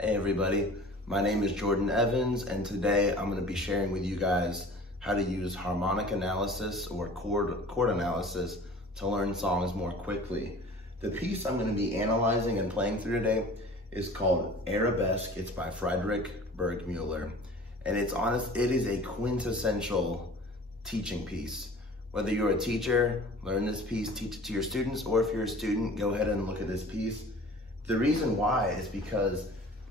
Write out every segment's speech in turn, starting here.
Hey everybody, my name is Jordan Evans, and today I'm going to be sharing with you guys how to use harmonic analysis or chord analysis to learn songs more quickly. The piece I'm going to be analyzing and playing through today is called Arabesque. It's by Friedrich Burgmüller, and it is a quintessential teaching piece. Whether you're a teacher, learn this piece, teach it to your students, or if you're a student, go ahead and look at this piece. The reason why is because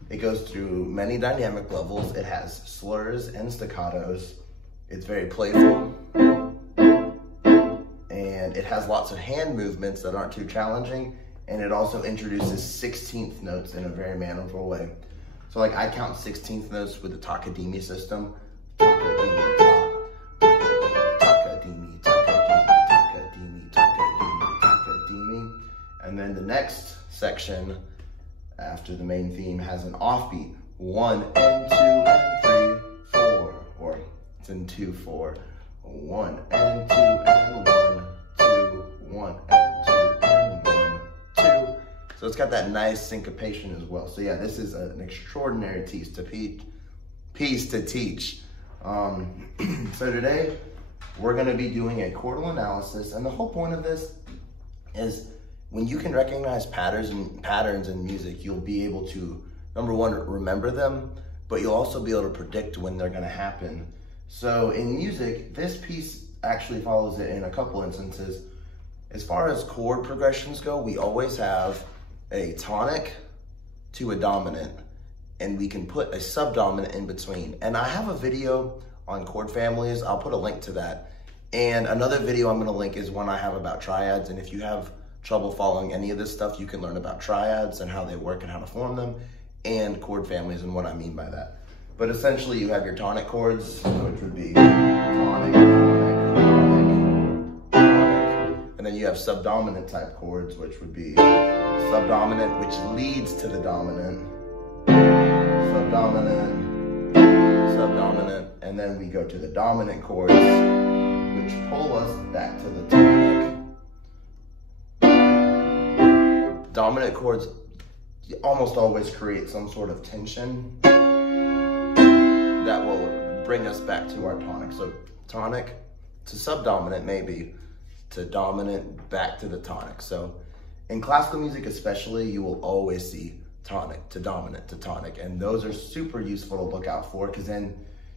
it goes through many dynamic levels. It has slurs and staccatos. It's very playful. And it has lots of hand movements that aren't too challenging. And it also introduces 16th notes in a very mannerful way. So like I count 16th notes with the Takadimi system. Takadimi, Takadimi, Takadimi, Takadimi, Takadimi, Takadimi. And then the next section after the main theme has an offbeat. 1 and 2 and 3, 4, or it's in 2, 4. 1 and 2 and 1, 2, 1 and 2 and 1, 2. So it's got that nice syncopation as well. So yeah, this is an extraordinary piece to teach. So today we're going to be doing a chordal analysis, and the whole point of this is when you can recognize patterns in music, you'll be able to, number one, remember them, but you'll also be able to predict when they're going to happen. So in music, this piece actually follows it in a couple instances. As far as chord progressions go, we always have a tonic to a dominant, and we can put a subdominant in between. And I have a video on chord families. I'll put a link to that. And another video I'm going to link is one I have about triads, and if you have trouble following any of this stuff, you can learn about triads and how they work and how to form them, and chord families and what I mean by that. But essentially you have your tonic chords, which would be tonic, tonic, tonic, and then you have subdominant type chords, which would be subdominant, which leads to the dominant, subdominant, subdominant, and then we go to the dominant chords, which pull us back to the tonic. Dominant chords almost always create some sort of tension that will bring us back to our tonic. So tonic to subdominant, maybe to dominant, back to the tonic. So in classical music especially, you will always see tonic to dominant to tonic, and those are super useful to look out for, because then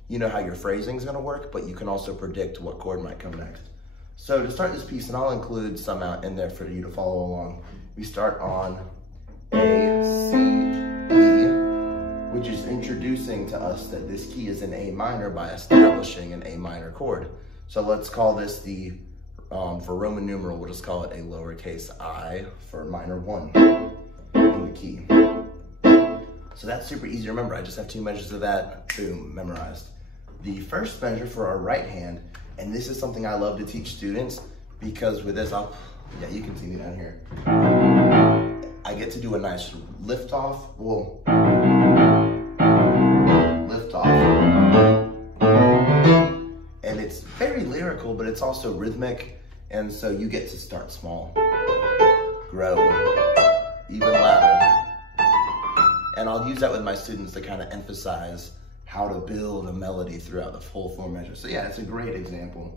you know how your phrasing is going to work, but you can also predict what chord might come next. So to start this piece, and I'll include some out in there for you to follow along, we start on A, C, E, which is introducing to us that this key is in A minor by establishing an A minor chord. So let's call this the, for Roman numeral, we'll just call it a lowercase I for minor 1 in the key. So that's super easy to remember. I just have 2 measures of that, boom, memorized. The first measure for our right hand, and this is something I love to teach students, because with this, yeah, you can see me down here. I get to do a nice lift off. Well, lift off. And it's very lyrical, but it's also rhythmic. And so you get to start small, grow, even louder. And I'll use that with my students to kind of emphasize how to build a melody throughout the full 4 measures. So yeah, it's a great example.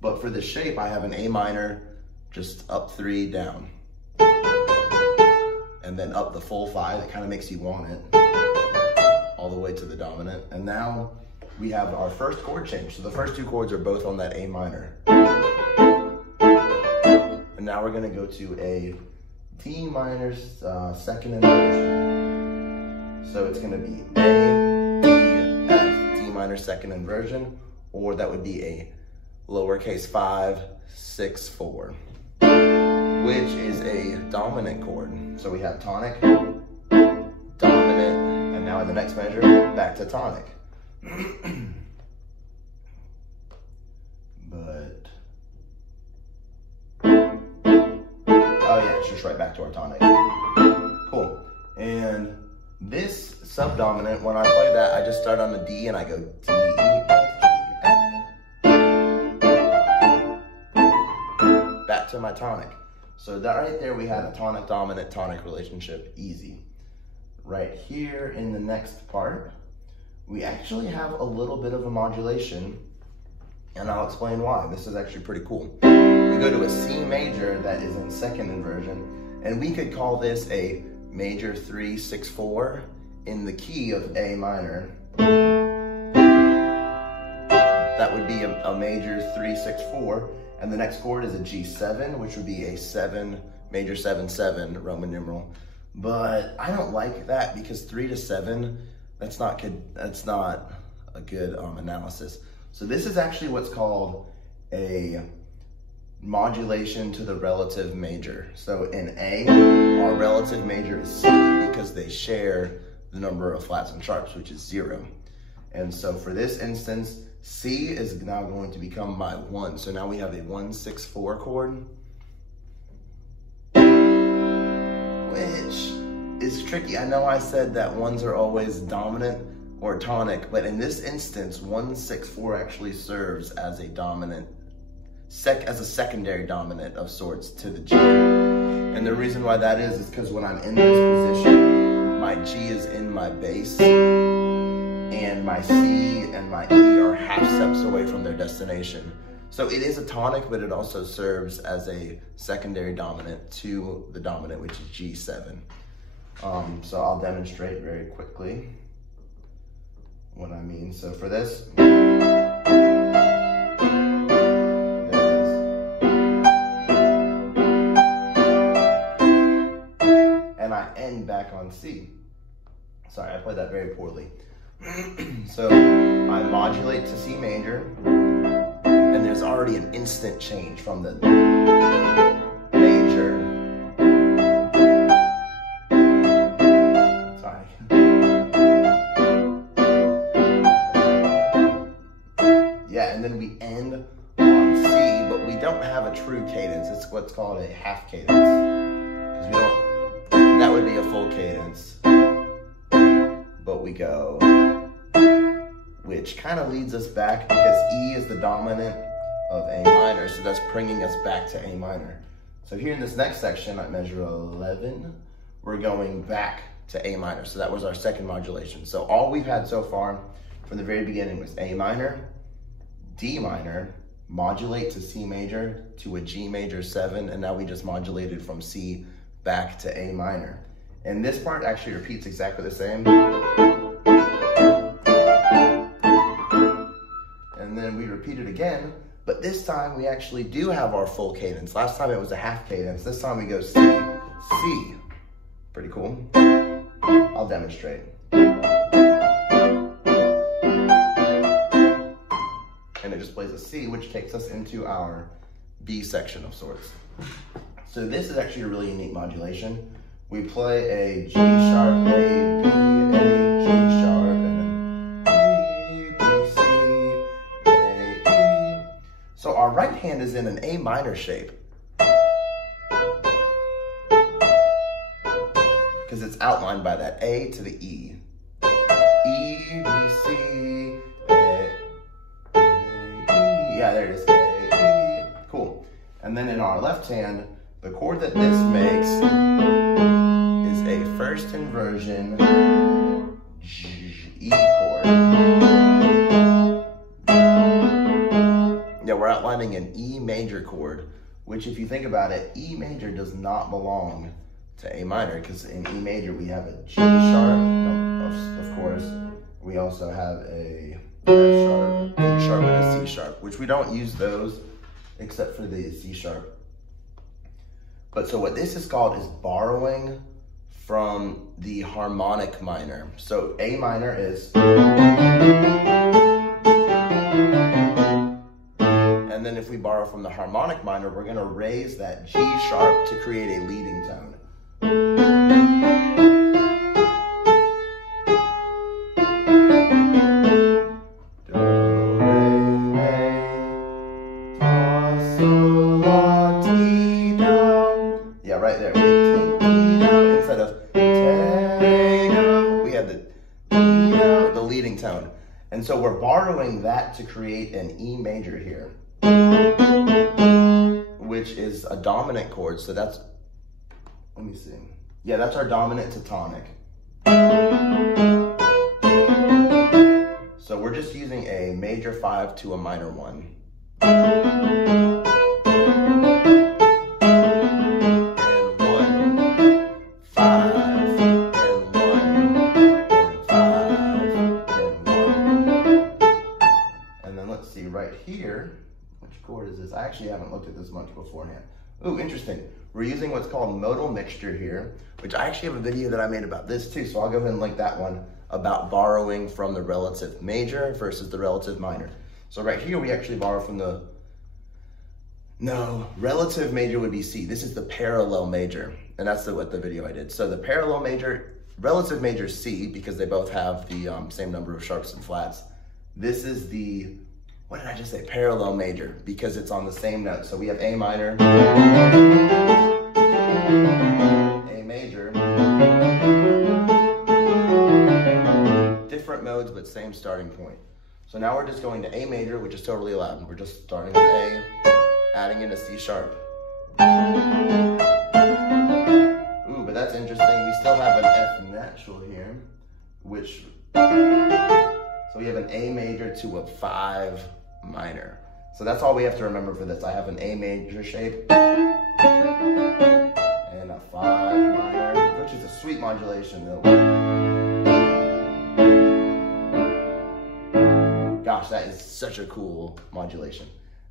But for the shape, I have an A minor, just up 3, down. And then up the full 5, it kind of makes you want it, all the way to the dominant. And now we have our first chord change. So the first 2 chords are both on that A minor. And now we're gonna go to a D minor second inversion. So it's gonna be A, D, F, D minor second inversion, or that would be a lowercase 5, 6, 4. Which is a dominant chord. So we have tonic, dominant, and now in the next measure, back to tonic. But, oh yeah, it's just right back to our tonic. Cool. And this subdominant, when I play that, I just start on the D and I go D, E, F, G, F. Back to my tonic. So that right there, we had a tonic-dominant tonic relationship, easy. right here in the next part, we actually have a little bit of a modulation, and I'll explain why. This is actually pretty cool. We go to a C major that is in second inversion, and we could call this a major 3-6-4 in the key of A minor. That would be a major 3-6-4, and the next chord is a G7, which would be a major 7-7 Roman numeral. But I don't like that because 3 to 7, that's not good. That's not a good analysis. So this is actually what's called a modulation to the relative major. So in A, our relative major is C because they share the number of flats and sharps, which is 0. And so for this instance, C is now going to become my 1. So now we have a 1-6-4 chord, which is tricky. I know I said that 1s are always dominant or tonic, but in this instance, 1-6-4 actually serves as a dominant, as a secondary dominant of sorts to the G. And the reason why that is because when I'm in this position, my G is in my bass, and my C and my E are half steps away from their destination. So it is a tonic, but it also serves as a secondary dominant to the dominant, which is G7. So I'll demonstrate very quickly what I mean. So for this, there it is. And I end back on C. Sorry, I played that very poorly. So I modulate to C major, and there's already an instant change from the major. Sorry. Yeah, and then we end on C, but we don't have a true cadence. It's what's called a half cadence, because we don't, that would be a full cadence, but we go, which kind of leads us back because E is the dominant of A minor, so that's bringing us back to A minor. So here in this next section at measure 11, we're going back to A minor. So that was our second modulation. So all we've had so far from the very beginning was A minor, D minor, modulate to C major to a G major 7, and now we just modulated from C back to A minor. And this part actually repeats exactly the same. And then we repeat it again, but this time we actually do have our full cadence. Last time it was a half cadence. This time we go C, C. Pretty cool. I'll demonstrate. And it just plays a C, which takes us into our B section of sorts. So this is actually a really unique modulation. We play a G sharp, A, B, A, G sharp, and so our right hand is in an A minor shape because it's outlined by that A to the E. E, B, C, A, E. Yeah, there it is, A, E. Cool. And then in our left hand, the chord that this makes is a first inversion E chord. Yeah, we're outlining an E major chord, which if you think about it, E major does not belong to A minor, because in E major we have a G sharp, of course. We also have a F sharp, D sharp, and a C sharp, which we don't use those except for the C sharp. But so what this is called is borrowing from the harmonic minor. So A minor is, and then if we borrow from the harmonic minor, we're going to raise that G sharp to create a leading tone. Yeah, right there. Instead of we have the leading tone. And so we're borrowing that to create an E major here, which is a dominant chord. So that's, let me see. Yeah, that's our dominant to tonic. So we're just using a major 5 to a minor 1. I actually haven't looked at this much beforehand. Ooh, interesting. We're using what's called Modal Mixture here, which I actually have a video that I made about this too, so I'll go ahead and link that one, about borrowing from the relative major versus the relative minor. So right here, we actually borrow from the, no, relative major would be C. This is the parallel major, and that's what the video I did. So the parallel major, relative major is C, because they both have the same number of sharps and flats. This is the, what did I just say? Parallel major, because it's on the same note. So we have A minor, A major, different modes, but same starting point. So now we're just going to A major, which is totally allowed. We're just starting with A, adding in a C sharp. Ooh, but that's interesting. We still have an F natural here, which, so we have an A major to a 5 minor. So that's all we have to remember for this. I have an A major shape and a 5 minor, which is a sweet modulation though. Gosh, that is such a cool modulation.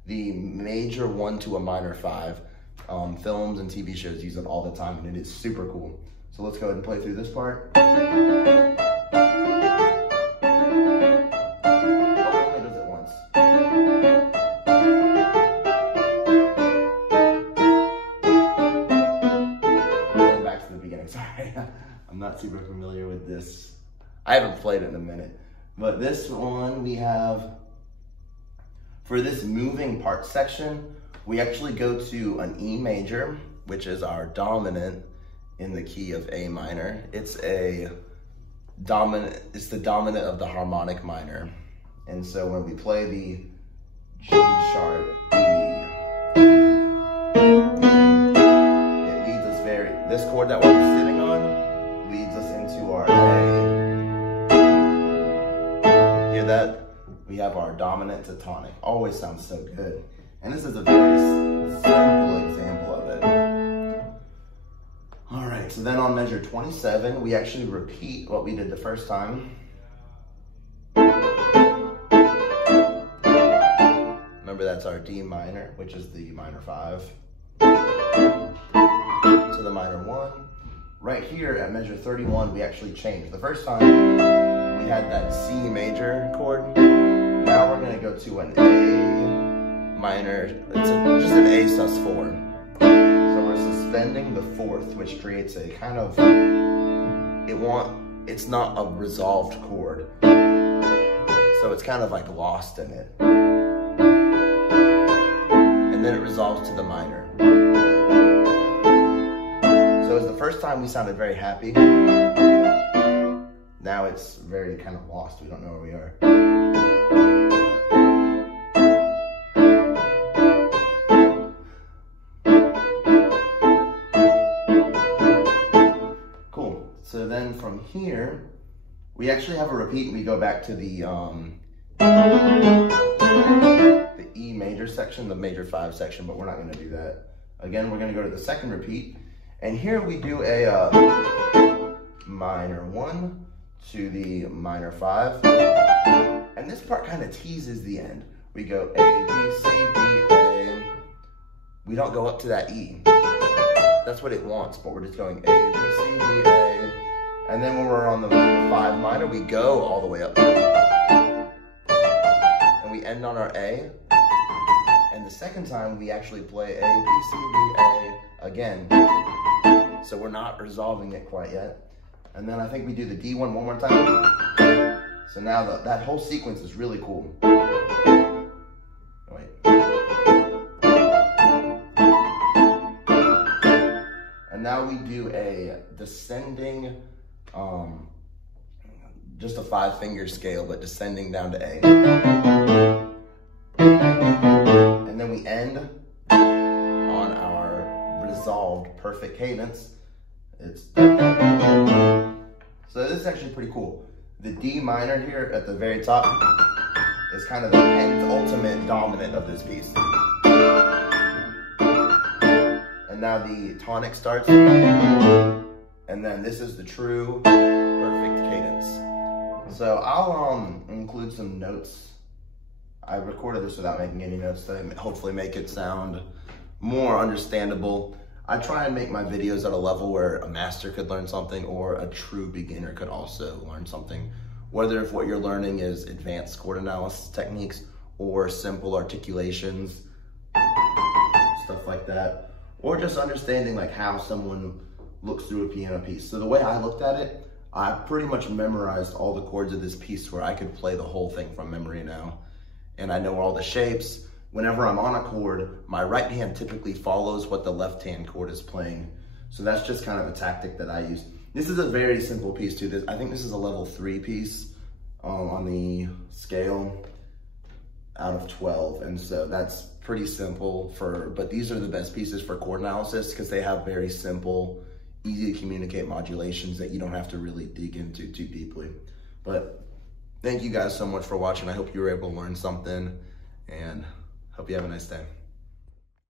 The major 1 to a minor 5, films and TV shows use it all the time, and it is super cool. So let's go ahead and play through this part. I'm not super familiar with this. I haven't played it in a minute. But this one we have, for this moving part section, we actually go to an E major, which is our dominant in the key of A minor. It's the dominant of the harmonic minor. And so when we play the G sharp, E, it leads us this chord that we're sitting on leads us into our A. Hear that? We have our dominant to tonic. Always sounds so good. And this is a very simple example of it. All right, so then on measure 27, we actually repeat what we did the first time. Remember, that's our D minor, which is the minor 5, to the minor 1. Right here at measure 31, we actually changed. The first time we had that C major chord. Now we're going to go to an A minor. It's just an A sus4. So we're suspending the 4th, which creates a kind of, it's not a resolved chord. So it's kind of like lost in it. And then it resolves to the minor. So as the first time we sounded very happy. Now it's very kind of lost. We don't know where we are. Cool. So then from here, we actually have a repeat and we go back to the E major section, the major 5 section, but we're not going to do that. Again, we're going to go to the second repeat. And here we do a minor 1 to the minor 5. And this part kind of teases the end. We go A, B, C, D, A. We don't go up to that E. That's what it wants, but we're just going A, B, C, D, A. And then when we're on the 5 minor, we go all the way up. And we end on our A. And the second time, we actually play A, B, C, D, A again. So we're not resolving it quite yet. And then I think we do the D1 one more time. So now that whole sequence is really cool. Wait. And now we do a descending, just a 5-finger scale, but descending down to A. And then we end on our resolved perfect cadence. It's So this is actually pretty cool. The D minor here at the very top is kind of the penultimate dominant of this piece. And now the tonic starts, and then this is the true perfect cadence. So I'll include some notes. I recorded this without making any notes to hopefully make it sound more understandable. I try and make my videos at a level where a master could learn something or a true beginner could also learn something. Whether if what you're learning is advanced chord analysis techniques or simple articulations, stuff like that, or just understanding like how someone looks through a piano piece. So the way I looked at it, I pretty much memorized all the chords of this piece where I could play the whole thing from memory now. And I know all the shapes. Whenever I'm on a chord, my right hand typically follows what the left hand chord is playing. So that's just kind of a tactic that I use. This is a very simple piece too. I think this is a level 3 piece on the scale out of 12. And so that's pretty simple but these are the best pieces for chord analysis because they have very simple, easy to communicate modulations that you don't have to really dig into too deeply. But thank you guys so much for watching. I hope you were able to learn something and hope you have a nice day.